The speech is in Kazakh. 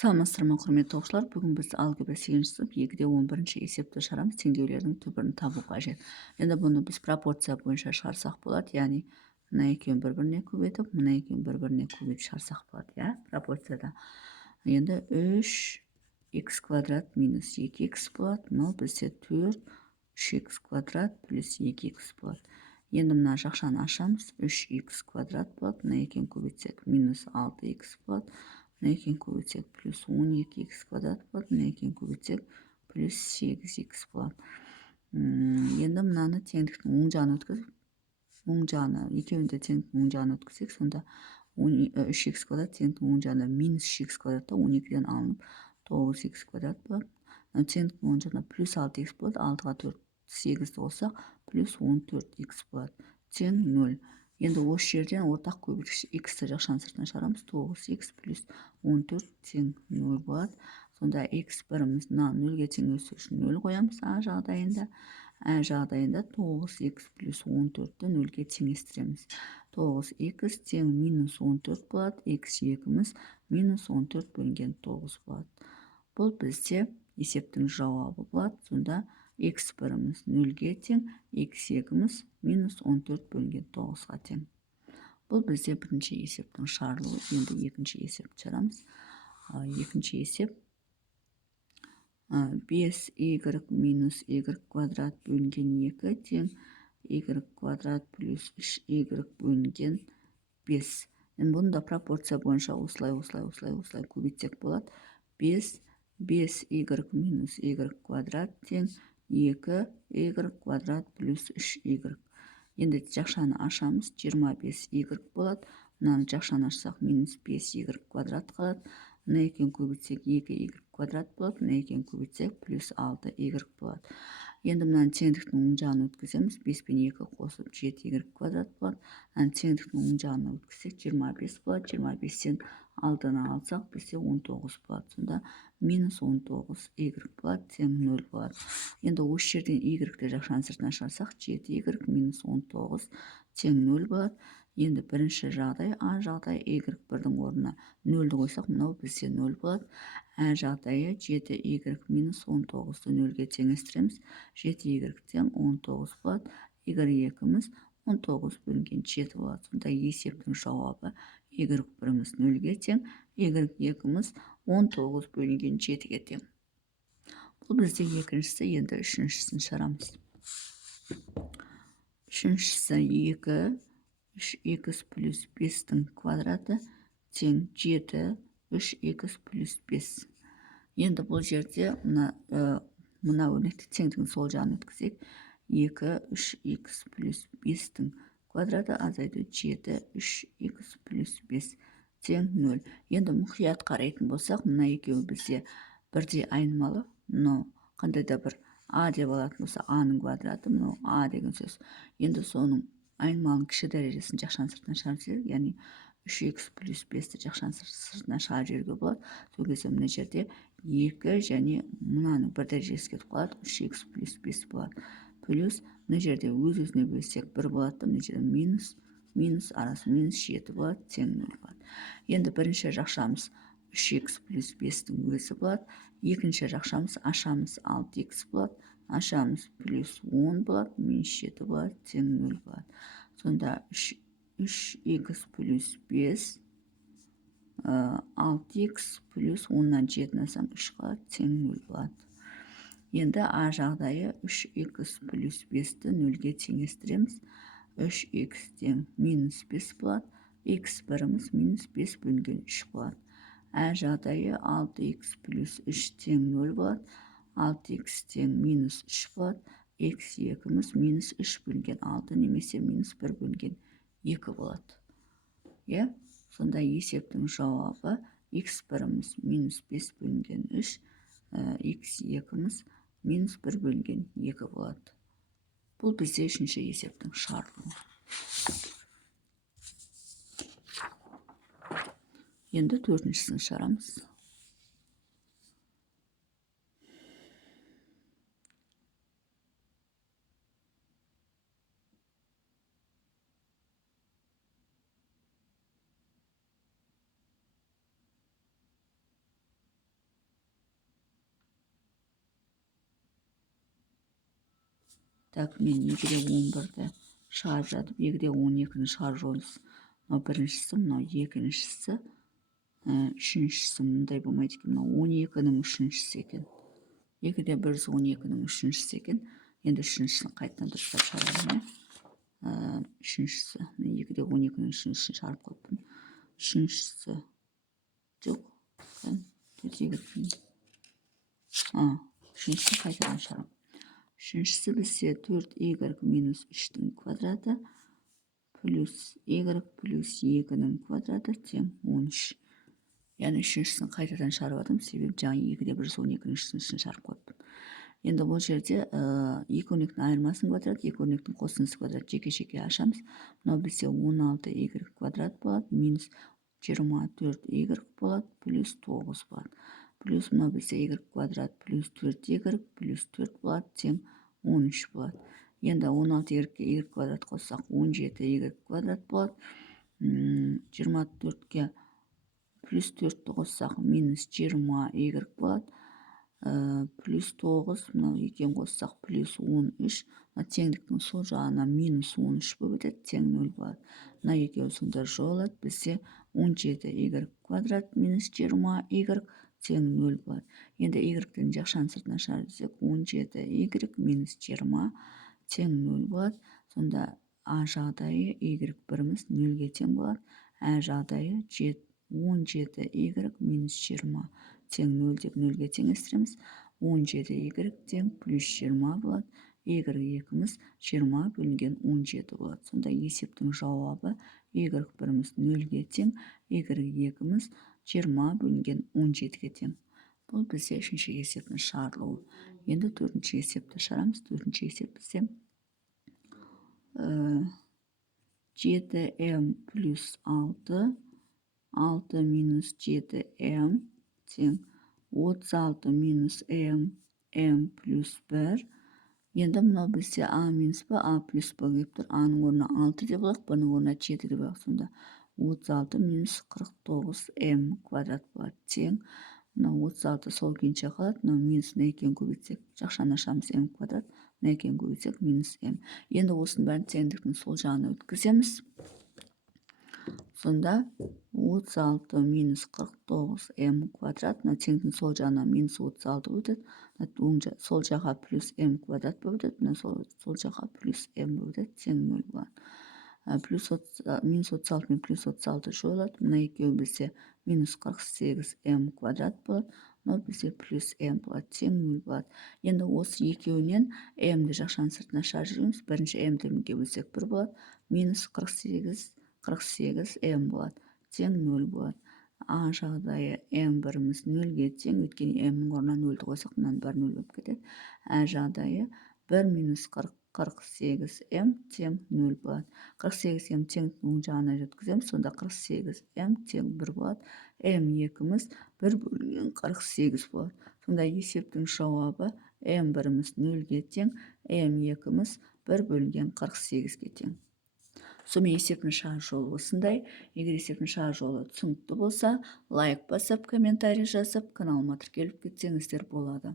Саламатсыздар ма, құрметті оқушылар. Бүгін біз алгебра 8 сынып 2-де 11-ші есепті шығарамыз. Теңдеулердің түбірін табу қажет. Енді бұны біз пропорция бойынша шығарсақ болады, яғни мына екеуін бір-біріне көбейтіп, мына екеуін бір-біріне көбейтіп шығарсақ болады, иә, пропорцияда. Енді 3х квадрат минус 2х болады. Мынау бізде 4 3х квадрат плюс 2х болады. Енді мына жақшаны ашамыз. 3х квадрат болады. Мына екеуін көбейтсек минус 6х болады. Мына екеуін көбейтсек плюс 12х квадрат болады. Мына екеуін көбейтсек плюс 8х болады. Енді мынаны теңдіктің оң жағына өткізіп, оң жағына, екеуінде теңдіктің оң жағына өткізсек, сонда 3х квадрат теңдіктің оң жағына минус 3х квадратта 12-ден алынып 9х квадрат болады. Теңдіктің оң жағына плюс 6х болады. 6-ға 4 8-ді қоссақ плюс 14х болады. Тең 0. Енді осы жерден ортақ көбейткіш x-ті жақшаның сыртына шығарамыз. 9х плюс 14 тең 0 болады. Сонда x біріміз 0-ге тең өсу үшін 0 қоямыз. А жағдайында 9х плюс 14-ті 0-ге теңестіреміз. 9х тең минус 14 болады. x екіміз минус 14 бөлінген 9 болады. Бұл бізде есептің жауабы болады. Сонда x біріміз 0-ге тең, x екіміз минус 14 бөлінген 9-ға тең. Бұл бізде бірінші есептің шығарылуы. Енді екінші есепті шығарамыз. Екінші есеп 5y минус y квадрат бөлінген 2 тең y квадрат плюс 3y бөлінген 5. Енді бұны да пропорция бойынша осылай көбейтсек болады. 5y минус y квадрат тең 2y квадрат плюс 3y. Енді жақшаны ашамыз. 25y болады. Мынаны жақшаны ашсақ минус 5y квадрат қалады. Мына екеуін көбейтсек 2y квадрат болады. Мына екеуін көбейтсек плюс 6y болады. Енді мынаны теңдіктің оң жағына өткіземіз. 5 пен 2 қосып 7y квадрат болады. Теңдіктің оң жағына өткізсек 25 болады. 25-тен 6-ны алсақ бізде 19 болады. Сонда минус 19y болады, тең 0 болады. Енді осы жерден y-ді жақшаның сыртына шығарсақ 7y минус 19 тең 0 болады. Енді бірінші жағдай, а жағдай y бірдің орнына 0-ді қойсақ, мынау бізде 0 болады. Ә жағдайы 7y минус 19-ды 0-ге теңестіреміз. 7y тең 19 болады. Y екіміз 19 бөлінген 7 болады. Сонда есептің жауабы y біріміз 0-ге тең, y екіміз 19 бөлінген 7-ге тең. Бұл бізде екіншісі. Енді үшіншісін шығарамыз. Үшіншісі 3x плюс 5-тің квадраты тең 7 3x плюс 5. Енді бұл жерде мына өрнекті теңдігін сол жағын өткізек. 2 3x плюс 5-тің квадраты азайды 7 3x плюс 5 тең 0. Енді мұқият қарайтын болсақ, мына екеуі бізде бірдей айнымалы. Мынау қандай да бір а деп алатын болса, а-ның квадраты, мынау а деген сөз. Енді соның айнымалының кіші дәрежесін жақшаның сыртына шығарып жіберейік. Яғни 3x плюс 5-ті жақшаның сыртына шығарып жіберуге болады. Сол кезде мына жерде 2 және мынаның бір дәрежесі кетіп қалады. 3x плюс 5 болады. Плюс мына жерде өз-өзіне бөлсек 1 болады. Мына жерде минус арасы минус 7 болады, тең 0 болады. Енді бірінші жақшамыз 3x плюс 5-тің өзі болады. Екінші жақшамыз ашамыз 6x болады. Ашамыз плюс 10 болады, минус 7 болады, тең 0 болады. Сонда 3x плюс 5 6x плюс 10-нан 7-ні алсам 3 қалады, тең 0 болады. Енді а жағдайы 3x плюс 5-ті 0-ге теңестіреміз. 3x тең минус 5 болады. X біріміз минус 5 бөлінген 3 болады. Ә жағдайы 6x плюс 3 тең 0 болады. 6x тең минус 3 болады. X екіміз минус 3 бөлінген 6 немесе минус 1 бөлінген 2 болады. Сонда есептің жауабы x біріміз минус 5 бөлінген 3, x екіміз минус 1 бөлінген 2 болады. Бұл бізде үшінші есептің шығарылуы. Енді төртіншісін шығарамыз. Так, мен 2-11-ді шығарып жатып, 2-12-ні шығарып жолыз. Мынау біріншісі, мынау екіншісі, үшіншісі мындай болмайды екен. Мынау 12-нің үшіншісі екен. 2-112-нің үшіншісі екен. Енді үшіншісін қайтадан дұрыстап шығарайын. Үшіншісі, 2-12-нің үшіншісін шығарып қойыппын. Үшіншісі жоқ. Үшіншісін қайтадан шығарам. Үшіншісі бізде 4y минус 3-дің квадраты плюс y плюс 2-нің квадраты тең 13. Яғни үшіншісін қайтадан шығарып атым, себебі жаңа 2-112-нің үшіншісін шығарып қойыппын. Енді бұл жерде 2-өрнектің айырмасының квадраты, 2-өрнектің қосындысы квадрат жеке-жеке ашамыз. Мынау бізде 16y квадрат болады, минус 24y болады, плюс 9 болады. Плюс мынау бізде y квадрат плюс 4y плюс 4 болады, тең 13 болады. Енді 16y-ге y квадрат қоссақ 17y квадрат болады. 24-ге плюс 4-ті қоссақ минус 20y болады. Плюс 9, мынау екен қоссақ плюс 13. Теңдіктің сол жағына минус 13 болып өтеді, тең 0 болады. Мына екеуі сонда жойылады. Бізде 17y квадрат минус 20y тең 0 болады. Енді y-тің жақшаның сыртына шығарсақ 17y минус 20 тең 0 болады. Сонда а жағдайы y1-іміз 0-ге тең болады. Ә жағдайы 17y минус 20 тең 0 деп 0-ге теңестіреміз. 17y тең плюс 20 болады. y2-іміз 20 бөлінген 17 болады. Сонда есептің жауабы y1-іміз 0-ге тең, y2-іміз 20 бөлінген 17-ге тең. Бұл бізде үшінші есептің шығарылуы. Енді төртінші есепті шығарамыз. Төртінші есеп бізде 7m плюс 6, 6 минус 7m тең 36 минус m плюс 1. Енді мынау бізде a минус b, a плюс b келіп тұр. a-ның орнына 6 деп алайық, b-ның орнына 7 деп алайық. Сонда 36 минус 49m квадрат болады, тең. Мынау 36 сол күйінше қалады. Мынау минус не екенін көбейтсек, жақшаны ашамыз m квадрат, не екенін көбейтсек минус m. Енді осының бәрін теңдіктің сол жағына өткіземіз. Сонда 36 минус 49m квадрат, мына теңдіктің сол жағына минус 36 өтеді. Сол жаққа плюс m квадрат болып өтеді. Мына сол жаққа плюс m болып өтеді, тең 0 болады. Минус 36 мен плюс 36 жойылады. Мына екеуі бізде минус 48m квадрат болады. Мынау бізде плюс m болады, тең 0 болады. Енді осы екеуінен m-ді жақшаның сыртына шығарып жүреміз. Бірінші m-ді m-ге бөлсек 1 болады. Минус 48m болады, тең 0 болады. А жағдайы m1-іміз 0-ге тең, өйткені m-нің орнына 0-ді қойсақ, мынаның бәрі 0 болып кетеді. Ә жағдайы 1 минус 48m тең 0 болады. 48m теңдіктің оң жағына өткіземіз. Сонда 48m тең 1 болады. m2-іміз 1 бөлінген 48 болады. Сонда есептің жауабы m1-іміз 0-ге тең, m2-іміз 1 бөлінген 48-ге тең. Сонымен есептің шығару жолы осындай. Егер есептің шығару жолы түсінікті болса, лайк басып, комментарий жазып, каналыма тіркеліп кетсеңіздер болады.